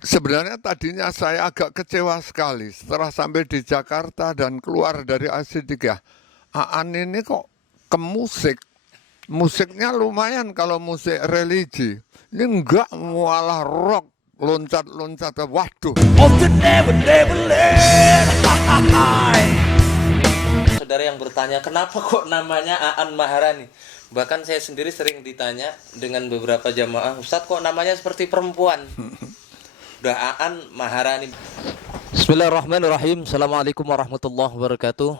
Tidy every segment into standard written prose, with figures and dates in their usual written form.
Sebenarnya tadinya saya agak kecewa sekali setelah sampai di Jakarta dan keluar dari AC3. Aan ini kok ke musik. Musiknya lumayan kalau musik religi. Ini enggak, malah rock, loncat-loncat. Waduh. Saudara yang bertanya, kenapa kok namanya Aan Maharani? Bahkan saya sendiri sering ditanya dengan beberapa jamaah, Ustadz kok namanya seperti perempuan? Udah Aan Maharani. Bismillahirrahmanirrahim. Assalamualaikum warahmatullahi wabarakatuh.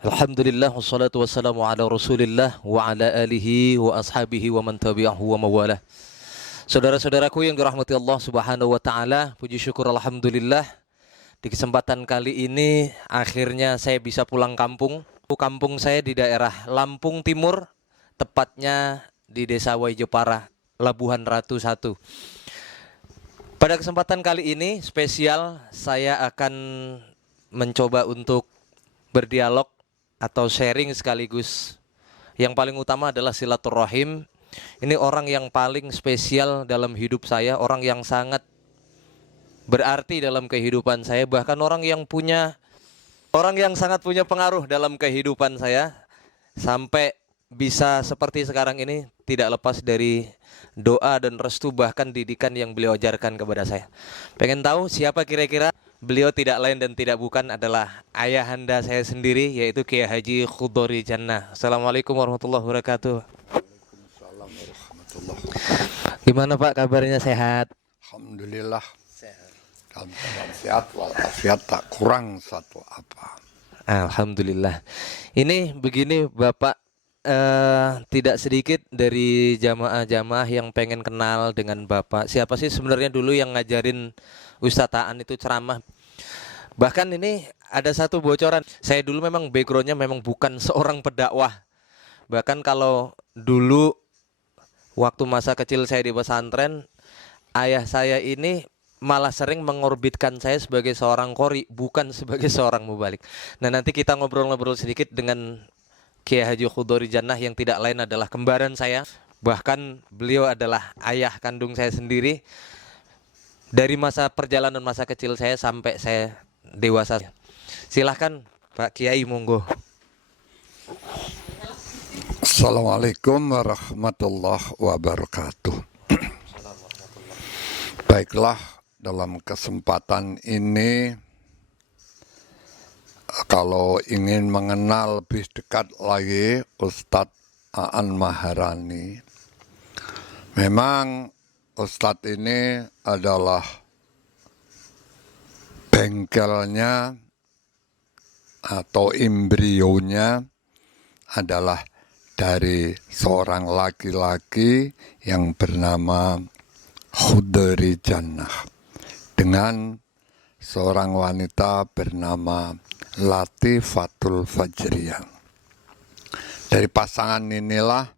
Alhamdulillah wassalatu wassalamu ala Rasulillah wa ala alihi wa ashabihi wa man tabi'ahu wa mawalah. Saudara-saudaraku yang dirahmati Allah Subhanahu wa taala, puji syukur alhamdulillah di kesempatan kali ini akhirnya saya bisa pulang kampung. Kampung saya di daerah Lampung Timur, tepatnya di Desa Waijepara, Labuhan Ratu 1. Pada kesempatan kali ini spesial, saya akan mencoba untuk berdialog atau sharing sekaligus. Yang paling utama adalah silaturahim. Ini orang yang paling spesial dalam hidup saya, orang yang sangat berarti dalam kehidupan saya, bahkan orang yang sangat punya pengaruh dalam kehidupan saya. Sampai bisa seperti sekarang ini tidak lepas dari doa dan restu bahkan didikan yang beliau ajarkan kepada saya. Pengen tahu siapa kira-kira? Beliau tidak lain dan tidak bukan adalah ayahanda saya sendiri, yaitu Kiai Haji Khudori Jannah. Assalamualaikum warahmatullahi wabarakatuh. Waalaikumsalam warahmatullahi wabarakatuh. Gimana Pak kabarnya, sehat? Alhamdulillah. Sehat. Dalam keadaan sehat walafiat, tak kurang satu apa. Alhamdulillah. Ini begini Bapak, tidak sedikit dari jamaah-jamaah yang pengen kenal dengan Bapak. Siapa sih sebenarnya dulu yang ngajarin Ustadz Aan itu ceramah? Bahkan ini ada satu bocoran. Saya dulu memang backgroundnya memang bukan seorang pendakwah. Bahkan kalau dulu waktu masa kecil saya di pesantren, ayah saya ini malah sering mengorbitkan saya sebagai seorang qori, bukan sebagai seorang mubalik. Nah, nanti kita ngobrol-ngobrol sedikit dengan Kiai Haji Khudori Jannah yang tidak lain adalah kembaran saya. Bahkan beliau adalah ayah kandung saya sendiri. Dari masa perjalanan masa kecil saya sampai saya dewasa. Silahkan Pak Kiai, monggo. Assalamualaikum warahmatullahi wabarakatuh. Baiklah, dalam kesempatan ini kalau ingin mengenal lebih dekat lagi Ustadz Aan Maharani, memang Ustadz ini adalah bengkelnya atau embrionya adalah dari seorang laki-laki yang bernama Khudori Jannah dengan seorang wanita bernama Latifatul Fajriyah. Dari pasangan inilah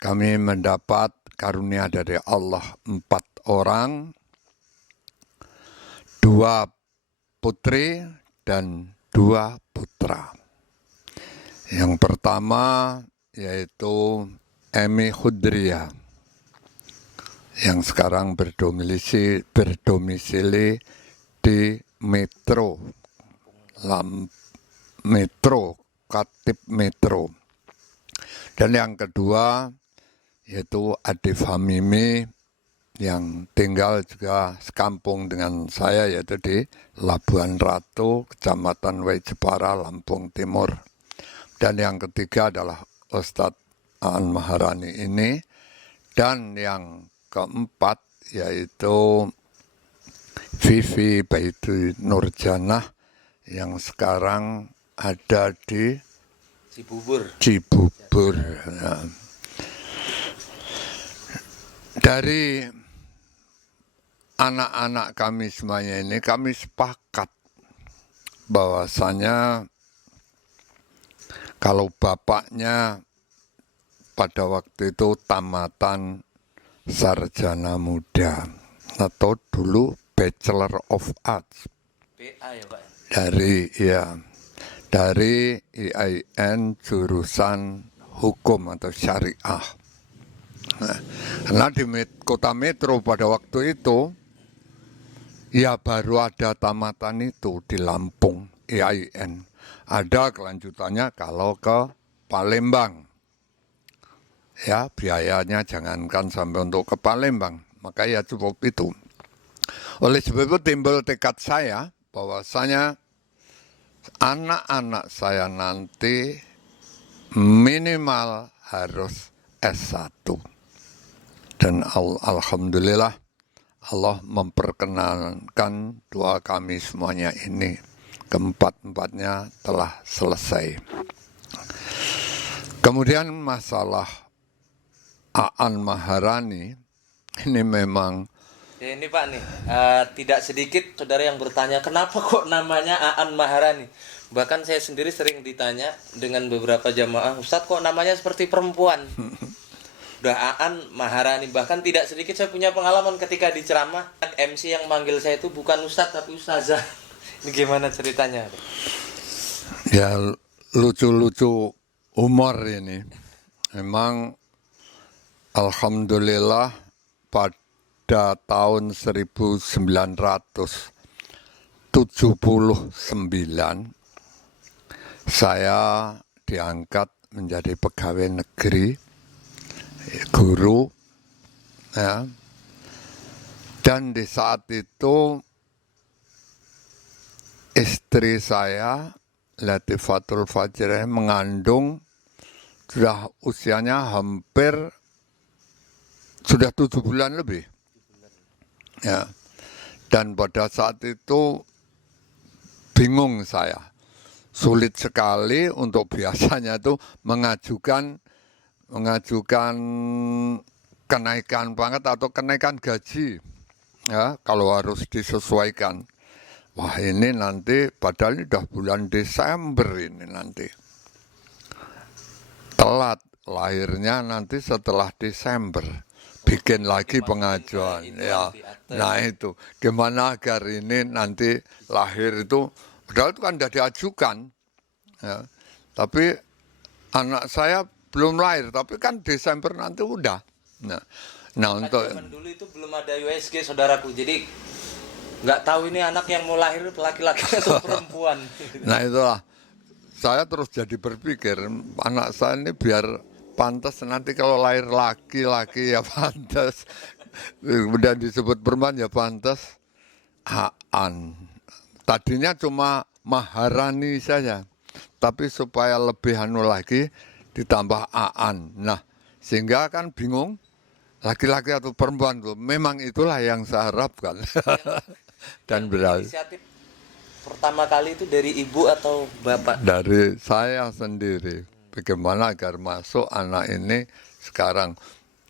kami mendapat karunia dari Allah 4 orang, 2 putri dan 2 putra. Yang pertama yaitu Emi Khudriyah yang sekarang berdomisili di Katib Metro. Dan yang kedua yaitu Adif Hamimi yang tinggal juga sekampung dengan saya, yaitu di Labuhan Ratu, Kecamatan Waijepara, Lampung Timur. Dan yang ketiga adalah Ustadz Aan Maharani ini. Dan yang keempat yaitu Vivi Baitu Nurjanah yang sekarang ada di Cibubur. Ya. Dari anak-anak kami semuanya ini, kami sepakat bahwasanya kalau bapaknya pada waktu itu tamatan sarjana muda atau dulu Bachelor of Arts BA ya Pak. Dari IAIN jurusan hukum atau syariah. Nah, karena di kota Metro pada waktu itu Ya baru ada tamatan itu di Lampung, IAIN. Ada kelanjutannya kalau ke Palembang. Ya biayanya jangankan sampai untuk ke Palembang. Maka ya cukup itu. Oleh sebab itu timbul tekad saya bahwasanya anak-anak saya nanti minimal harus S1. Dan alhamdulillah Allah memperkenankan doa kami semuanya ini. Keempat-empatnya telah selesai. Kemudian masalah Aan Maharani ini memang Ya, ini Pak nih, tidak sedikit saudara yang bertanya kenapa kok namanya Aan Maharani. Bahkan saya sendiri sering ditanya dengan beberapa jamaah, Ustadz kok namanya seperti perempuan. Udah Aan Maharani. Bahkan tidak sedikit saya punya pengalaman ketika di ceramah, MC yang manggil saya itu bukan Ustadz tapi Ustazah. Ini gimana ceritanya? ya lucu-lucu humor ini. Memang alhamdulillah pada tahun 1979 saya diangkat menjadi pegawai negeri, guru, ya. Dan di saat itu istri saya Latifatul Fajr mengandung, sudah usianya hampir sudah 7 bulan lebih. Ya. Dan pada saat itu bingung saya. Sulit sekali untuk biasanya itu mengajukan kenaikan pangkat atau kenaikan gaji. Ya, kalau harus disesuaikan. Wah, ini nanti padahal ini udah bulan Desember ini nanti. Telat lahirnya nanti setelah Desember. Bikin lagi pengajuan, ya. Nah itu, gimana agar ini nanti lahir itu, padahal itu kan sudah diajukan, ya. Tapi anak saya belum lahir, tapi kan Desember nanti udah. Nah untuk Zaman dulu itu belum ada USG saudaraku, jadi nggak tahu ini anak yang mau lahir laki-laki atau perempuan. nah itulah, saya terus jadi berpikir, anak saya ini biar pantas nanti kalau lahir laki-laki ya pantas, kemudian disebut perempuan ya pantas, Aan. Tadinya cuma Maharani saja, tapi supaya lebih anu lagi ditambah Aan. Nah, sehingga kan bingung laki-laki atau perempuan tuh. Memang itulah yang saya harapkan. Dan berarti Inisiatif pertama kali itu dari ibu atau bapak? dari saya sendiri. Bagaimana agar masuk anak ini sekarang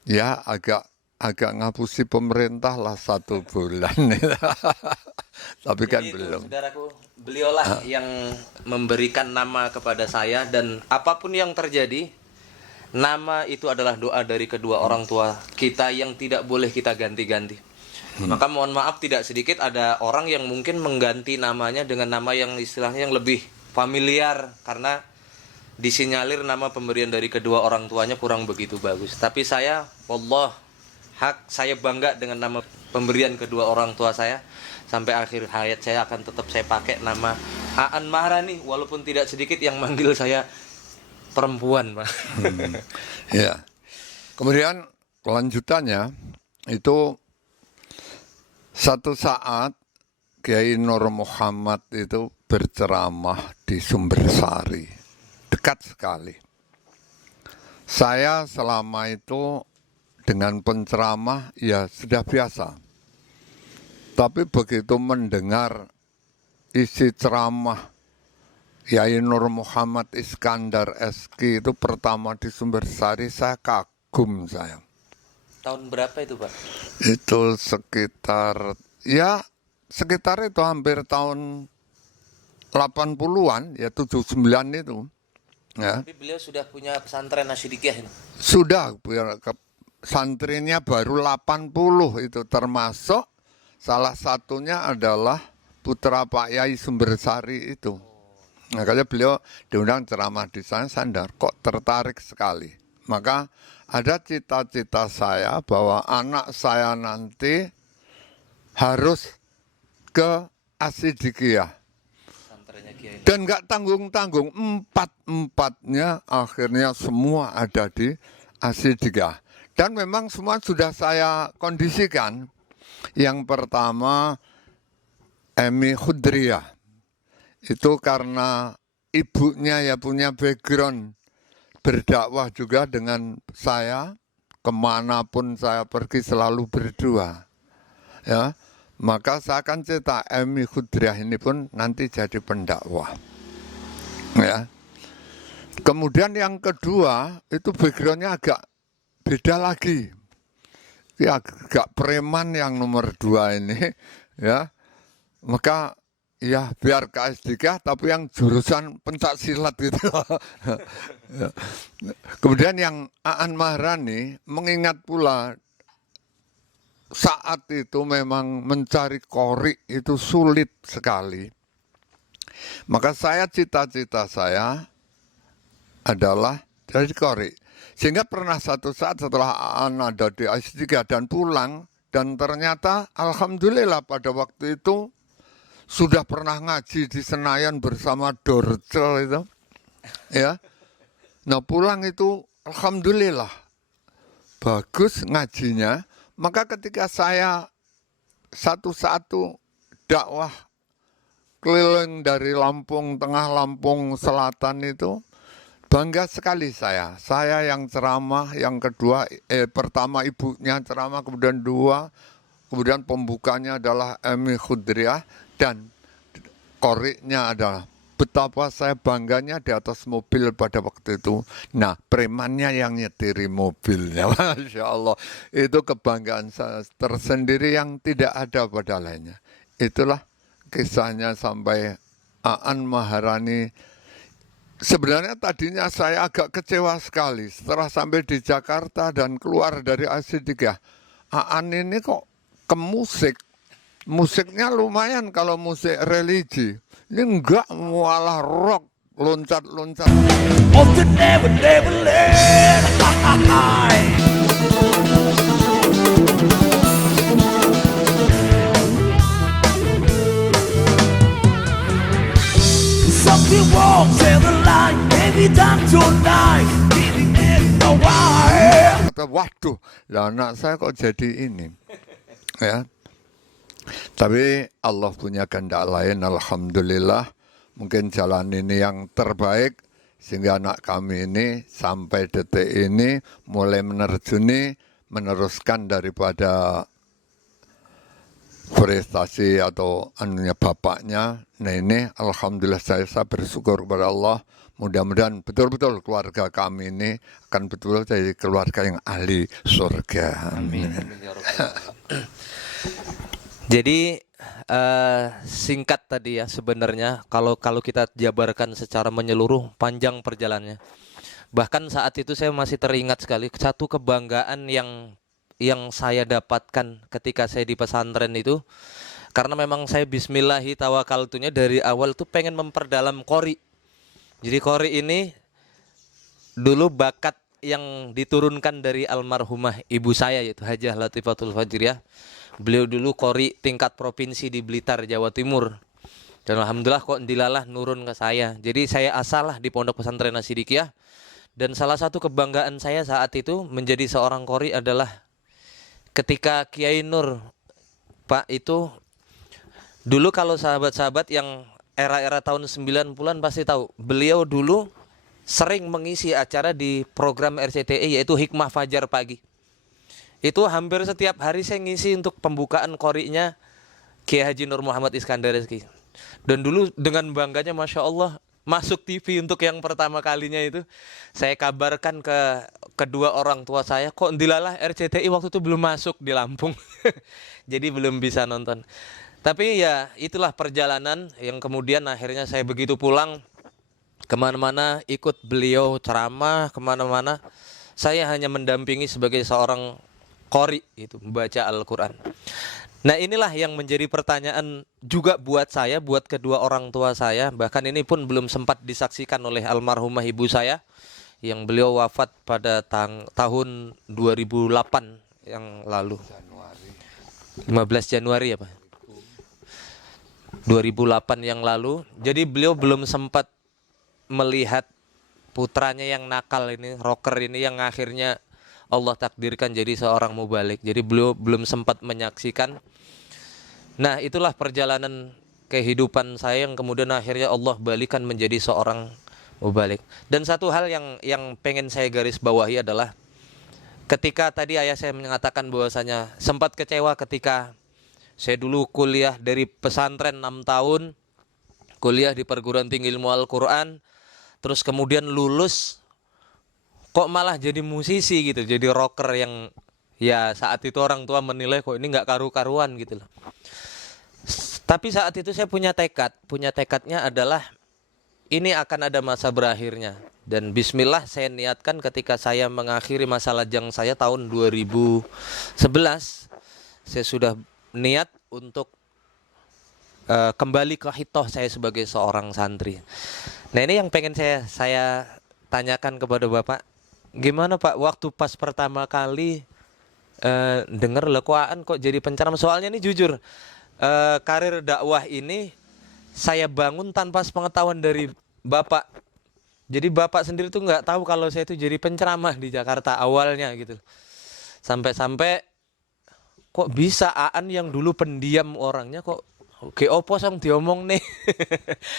ya agak ngapusi pemerintah lah 1 bulan. Tapi kan Jadi itu, belum. saudaraku, beliaulah yang memberikan nama kepada saya dan apapun yang terjadi, nama itu adalah doa dari kedua orang tua kita yang tidak boleh kita ganti-ganti. Maka mohon maaf tidak sedikit ada orang yang mungkin mengganti namanya dengan nama yang istilahnya yang lebih familiar karena disinyalir nama pemberian dari kedua orang tuanya kurang begitu bagus. Tapi saya, wallah, saya bangga dengan nama pemberian kedua orang tua saya. Sampai akhir hayat saya akan tetap saya pakai nama Aan Maharani walaupun tidak sedikit yang manggil saya perempuan, Pak. Ya. Kemudian kelanjutannya itu satu saat Kiai Nur Muhammad itu berceramah di Sumbersari. Dekat sekali. Saya selama itu dengan penceramah ya sudah biasa. Tapi begitu mendengar isi ceramah Kiai Nur Muhammad Iskandar SK itu pertama di Sumbersari, saya kagum saya. Tahun berapa itu, Pak? Itu sekitar itu hampir tahun 80-an, ya 79 itu. Ya. Tapi beliau sudah punya pesantren Nasyidikiyah ini. Sudah, santrinya baru 80 itu, termasuk salah satunya adalah putra Pak Yai Sumbersari itu. Makanya beliau diundang ceramah di sana, saya kok tertarik sekali. Maka ada cita-cita saya bahwa anak saya nanti harus ke Asidikiyah. Pesantrennya Kiai Nur. Dan nggak tanggung-tanggung, empat-empatnya akhirnya semua ada di Asidikiyah. Dan memang semua sudah saya kondisikan. Yang pertama, Emi Khudriyah. Itu karena ibunya ya punya background berdakwah juga dengan saya. Kemanapun saya pergi selalu berdua. Ya, maka saya akan cetak Emi Khudriyah ini pun nanti jadi pendakwah. Ya. Kemudian yang kedua itu backgroundnya agak beda lagi. Ya, agak preman yang nomor 2 ini, ya. Maka ya biar KSDK tapi yang jurusan pencak silat gitu. Ya. Kemudian yang Aan Maharani mengingat pula saat itu memang mencari qori itu sulit sekali. Maka cita-cita saya adalah jadi qori. Sehingga pernah satu saat setelah Aan ada di S3 dan pulang, dan ternyata alhamdulillah pada waktu itu sudah pernah ngaji di Senayan bersama Dorce itu. Ya. Nah pulang itu alhamdulillah bagus ngajinya. Maka ketika saya satu-satu dakwah keliling dari Lampung Tengah, Lampung Selatan itu, bangga sekali saya. Saya yang ceramah, yang kedua, pertama ibunya ceramah, kemudian dua, kemudian pembukanya adalah Emi Khudriyah, dan qori'nya adalah betapa saya bangganya di atas mobil pada waktu itu. Nah, premannya yang nyetiri mobilnya, Masya Allah. Itu kebanggaan saya tersendiri yang tidak ada pada lainnya. Itulah kisahnya sampai Aan Maharani. Sebenarnya tadinya saya agak kecewa sekali setelah sampai di Jakarta dan keluar dari Asidikiyah. Aan ini kok ke musik. Musiknya lumayan kalau musik religi. Ini enggak, malah rock, loncat-loncat. Oh, to never, never let. Something wrong, tell the line. Maybe time tonight. Giving it a while. Waduh, lah anak saya kok jadi ini. Ya. Tapi Allah punya kehendak lain, alhamdulillah. Mungkin jalan ini yang terbaik sehingga anak kami ini sampai detik ini mulai meneruskan daripada prestasi atau anunya bapaknya. Nah ini alhamdulillah saya bersyukur kepada Allah. Mudah-mudahan betul-betul keluarga kami ini akan betul jadi keluarga yang ahli surga. Amin. Amin ya Rabbal alamin. Jadi singkat tadi ya, sebenarnya kalau kita jabarkan secara menyeluruh panjang perjalanannya. Bahkan saat itu saya masih teringat sekali satu kebanggaan yang saya dapatkan ketika saya di pesantren itu, karena memang saya bismillahi tawakaltunya dari awal tuh pengen memperdalam qori. Jadi qori ini dulu bakat yang diturunkan dari almarhumah ibu saya, yaitu Hajah Latifatul Fajriyah. Beliau dulu qori tingkat provinsi di Blitar, Jawa Timur. Dan alhamdulillah kok dilalah nurun ke saya. Jadi saya asalah di Pondok Pesantren Asidikiyah. Dan salah satu kebanggaan saya saat itu menjadi seorang qori adalah ketika Kiai Nur, Pak, itu dulu kalau sahabat-sahabat yang era-era tahun 90-an pasti tahu. Beliau dulu sering mengisi acara di program RCTI, yaitu Hikmah Fajar Pagi. Itu hampir setiap hari saya ngisi untuk pembukaan qori'nya Kiai Haji Nur Muhammad Iskandar Rizki. Dan dulu dengan bangganya Masya Allah masuk TV untuk yang pertama kalinya itu, saya kabarkan ke kedua orang tua saya, kok dilalah RCTI waktu itu belum masuk di Lampung. Jadi belum bisa nonton. Tapi ya itulah perjalanan yang kemudian akhirnya saya begitu pulang kemana-mana ikut beliau ceramah, kemana-mana saya hanya mendampingi sebagai seorang qori, itu membaca Al-Quran. Nah inilah yang menjadi pertanyaan juga buat saya, buat kedua orang tua saya. Bahkan ini pun belum sempat disaksikan oleh almarhumah ibu saya, yang beliau wafat pada tahun 2008 yang lalu. 15 Januari ya Pak. 2008 yang lalu. Jadi beliau belum sempat melihat putranya yang nakal ini, rocker ini, yang akhirnya Allah takdirkan jadi seorang mubalik. Jadi beliau belum sempat menyaksikan. Nah, itulah perjalanan kehidupan saya yang kemudian akhirnya Allah balikan menjadi seorang mubalik. Dan satu hal yang pengen saya garis bawahi adalah ketika tadi ayah saya mengatakan bahwasanya sempat kecewa ketika saya dulu kuliah dari pesantren 6 tahun, kuliah di perguruan tinggi ilmu Al-Quran, terus kemudian lulus, kok malah jadi musisi gitu, jadi rocker yang ya saat itu orang tua menilai kok ini nggak karu-karuan gitu loh. Tapi saat itu saya punya tekadnya adalah ini akan ada masa berakhirnya. Dan bismillah saya niatkan ketika saya mengakhiri masa lajang saya tahun 2011, saya sudah niat untuk kembali ke hitoh saya sebagai seorang santri. Nah, ini yang pengen saya tanyakan kepada Bapak. Gimana Pak waktu pas pertama kali dengar lekwaan kok jadi penceramah? Soalnya ini jujur, karir dakwah ini saya bangun tanpa sepengetahuan dari Bapak. Jadi Bapak sendiri tuh nggak tahu kalau saya itu jadi penceramah di Jakarta awalnya gitu. Sampai-sampai kok bisa Aan yang dulu pendiam orangnya kok oke opo sang diomong nih.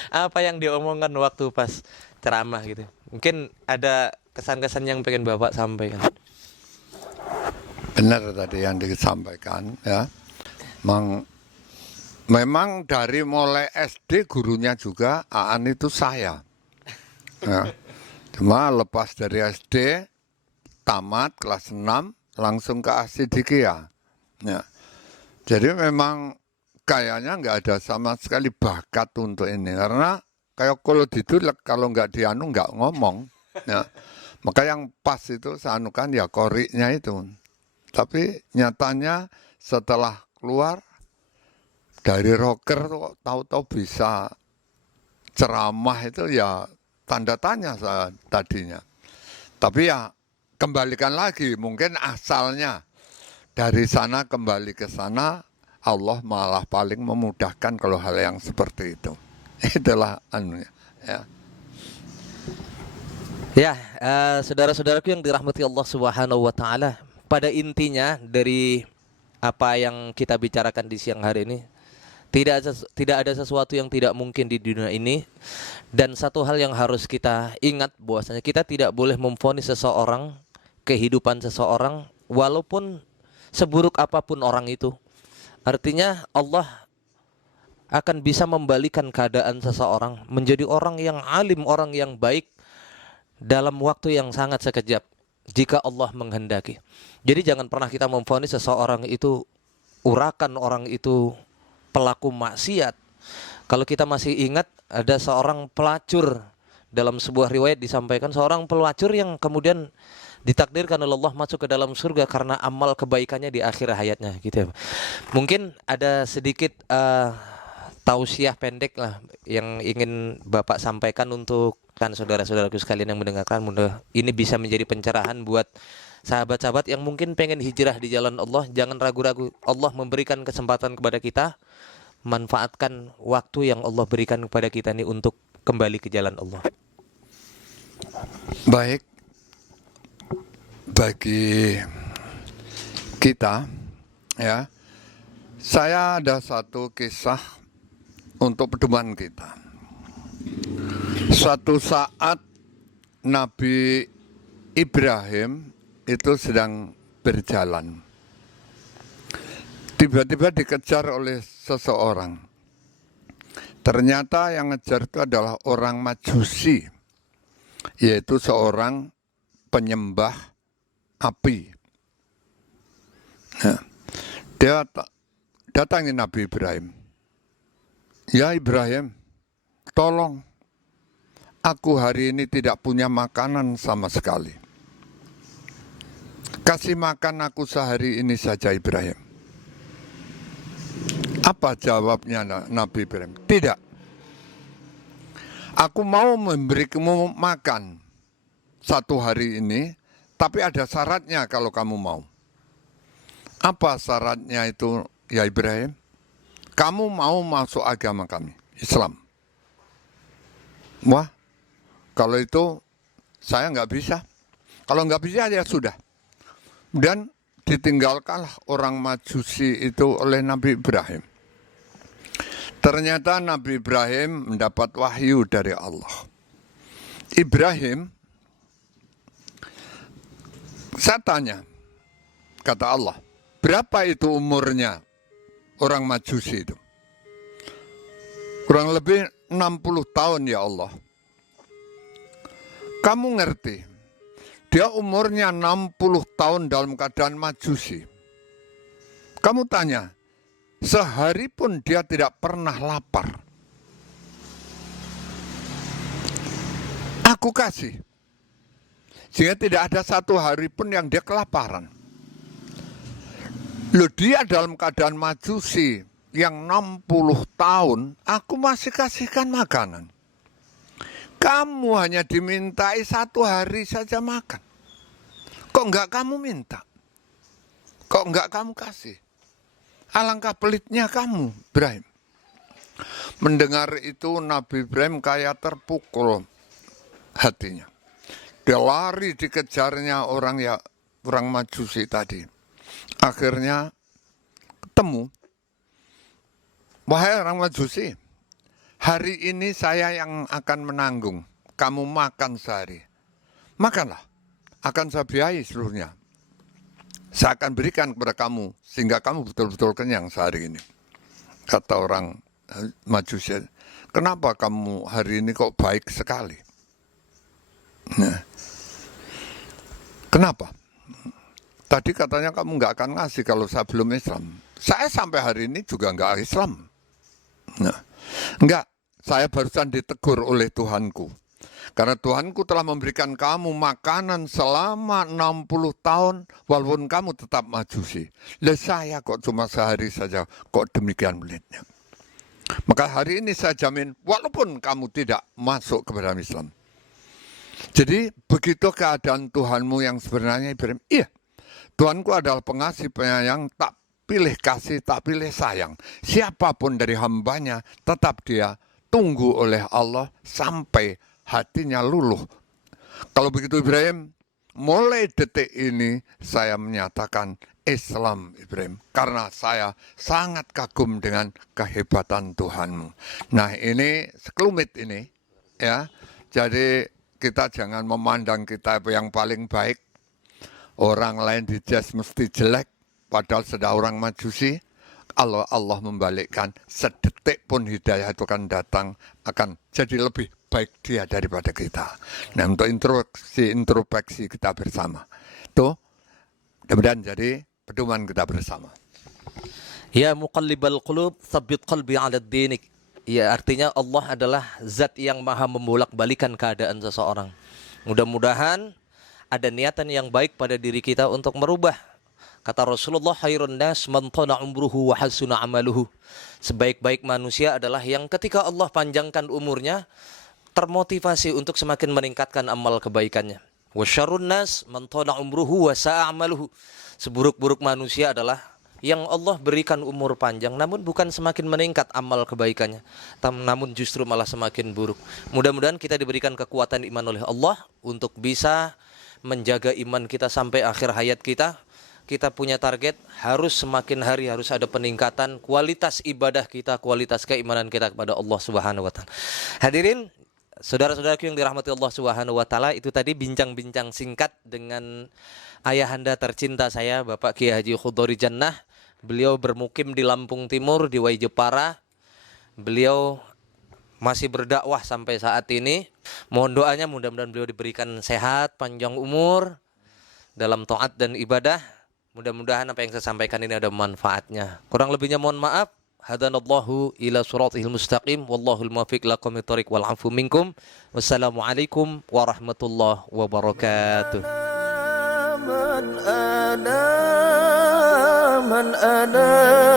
Apa yang diomongkan waktu pas ceramah gitu. Mungkin ada kesan-kesan yang pengen Bapak sampaikan. Benar tadi yang disampaikan ya. Memang dari mulai SD gurunya juga Aan itu saya. Ya. Cuma lepas dari SD tamat kelas 6 langsung ke Asidikia. Ya. Jadi memang kayaknya nggak ada sama sekali bakat untuk ini karena kayak kalau didulek kalau nggak dianu nggak ngomong. Ya. Maka yang pas itu seanukan ya koriknya itu. Tapi nyatanya setelah keluar dari rocker tuh tahu-tahu bisa ceramah itu ya tanda tanya saya tadinya. Tapi ya kembalikan lagi, mungkin asalnya dari sana kembali ke sana, Allah malah paling memudahkan kalau hal yang seperti itu. Itulah anunya. Ya. Ya, saudara-saudaraku yang dirahmati Allah Subhanahu wa taala, pada intinya dari apa yang kita bicarakan di siang hari ini, tidak ada sesuatu yang tidak mungkin di dunia ini. Dan satu hal yang harus kita ingat bahwasanya kita tidak boleh memvonis seseorang, kehidupan seseorang walaupun seburuk apapun orang itu. Artinya Allah akan bisa membalikan keadaan seseorang menjadi orang yang alim, orang yang baik dalam waktu yang sangat sekejap jika Allah menghendaki. Jadi jangan pernah kita memvonis seseorang itu urakan, orang itu pelaku maksiat. Kalau kita masih ingat ada seorang pelacur, dalam sebuah riwayat disampaikan seorang pelacur yang kemudian ditakdirkan oleh Allah masuk ke dalam surga karena amal kebaikannya di akhir hayatnya gitu ya. Mungkin ada sedikit tausiah pendek lah yang ingin Bapak sampaikan untuk kan saudara-saudaraku sekalian yang mendengarkan, mudah ini bisa menjadi pencerahan buat sahabat-sahabat yang mungkin pengen hijrah di jalan Allah. Jangan ragu-ragu, Allah memberikan kesempatan kepada kita. Manfaatkan waktu yang Allah berikan kepada kita ini untuk kembali ke jalan Allah. Baik, bagi kita ya, saya ada satu kisah untuk pedoman kita. Suatu saat Nabi Ibrahim itu sedang berjalan. Tiba-tiba dikejar oleh seseorang. Ternyata yang ngejar itu adalah orang Majusi, yaitu seorang penyembah api. Nah, dia datangi Nabi Ibrahim. Ya Ibrahim, tolong, aku hari ini tidak punya makanan sama sekali. Kasih makan aku sehari ini saja Ibrahim. Apa jawabnya Nabi Ibrahim? Tidak. Aku mau memberimu makan satu hari ini, tapi ada syaratnya kalau kamu mau. Apa syaratnya itu ya Ibrahim? kamu mau masuk agama kami, Islam. Wah, kalau itu saya nggak bisa. Kalau nggak bisa ya sudah. Dan ditinggalkanlah orang Majusi itu oleh Nabi Ibrahim. Ternyata Nabi Ibrahim mendapat wahyu dari Allah. Ibrahim, saya tanya, kata Allah, berapa itu umurnya orang Majusi itu? Kurang lebih 60 tahun ya Allah. Kamu ngerti, dia umurnya 60 tahun dalam keadaan Majusi. Kamu tanya, sehari pun dia tidak pernah lapar. Aku kasih. Sehingga tidak ada satu hari pun yang dia kelaparan. Loh, dia dalam keadaan Majusi yang 60 tahun, aku masih kasihkan makanan. Kamu hanya dimintai satu hari saja makan. Kok enggak kamu minta? Kok enggak kamu kasih? Alangkah pelitnya kamu, Ibrahim. Mendengar itu Nabi Ibrahim kayak terpukul hatinya. Dia lari dikejarnya orang Majusi tadi. Akhirnya ketemu. Wahai orang Majusi, hari ini saya yang akan menanggung. Kamu makan sehari. Makanlah, akan saya biayai seluruhnya. Saya akan berikan kepada kamu, sehingga kamu betul-betul kenyang sehari ini. Kata orang Majusi, kenapa kamu hari ini kok baik sekali? Nah, kenapa? Tadi katanya kamu nggak akan ngasih kalau saya belum Islam. Saya sampai hari ini juga nggak Islam. Nah, enggak, saya barusan ditegur oleh Tuhanku. Karena Tuhanku telah memberikan kamu makanan selama 60 tahun, walaupun kamu tetap Majusi. Lah saya kok cuma sehari saja, kok demikian pelitnya. Maka hari ini saya jamin, walaupun kamu tidak masuk ke dalam Islam. Jadi begitu keadaan Tuhanmu yang sebenarnya Ibrahim. Iya, Tuhanku adalah pengasih penyayang, tak pilih kasih, tak pilih sayang. Siapapun dari hambanya, tetap dia tunggu oleh Allah sampai hatinya luluh. Kalau begitu Ibrahim, mulai detik ini saya menyatakan Islam Ibrahim. Karena saya sangat kagum dengan kehebatan Tuhanmu. Nah ini sekelumit ini ya. Jadi kita jangan memandang kita yang paling baik. Orang lain dijudge mesti jelek. Padahal sudah orang Majusi, Allah membalikkan sedetik pun hidayah itu akan datang, akan jadi lebih baik dia daripada kita. Nah untuk introspeksi kita bersama, itu mudah-mudahan jadi pedoman kita bersama. Ya muqallibal qulub, tsabbit qalbi 'ala dinik. Ya artinya Allah adalah zat yang maha membolak-balikan keadaan seseorang. Mudah-mudahan ada niatan yang baik pada diri kita untuk merubah. Kata Rasulullah, khairun nas man tala umruhu wa hasuna amaluhu. Sebaik-baik manusia adalah yang ketika Allah panjangkan umurnya termotivasi untuk semakin meningkatkan amal kebaikannya. Wa syarrun nas man tala umruhu wa sa'a amaluhu. Seburuk-buruk manusia adalah yang Allah berikan umur panjang namun bukan semakin meningkat amal kebaikannya, namun justru malah semakin buruk. Mudah-mudahan kita diberikan kekuatan iman oleh Allah untuk bisa menjaga iman kita sampai akhir hayat kita. Kita punya target, harus semakin hari harus ada peningkatan kualitas ibadah kita, kualitas keimanan kita kepada Allah Subhanahu wa taala. Hadirin, saudara-saudaraku yang dirahmati Allah Subhanahu wa taala, itu tadi bincang-bincang singkat dengan ayahanda tercinta saya, Bapak Kiai Haji Khudori Jannah. Beliau bermukim di Lampung Timur, di Waijepara. Beliau masih berdakwah sampai saat ini. Mohon doanya, mudah-mudahan beliau diberikan sehat, panjang umur dalam taat dan ibadah. Mudah-mudahan apa yang saya sampaikan ini ada manfaatnya. Kurang lebihnya mohon maaf. Hadanallahu ila suratihil mustaqim. Wallahul muwaffiq ila aqwamit thoriq wal afu minkum. Wassalamualaikum warahmatullahi wabarakatuh. Man ana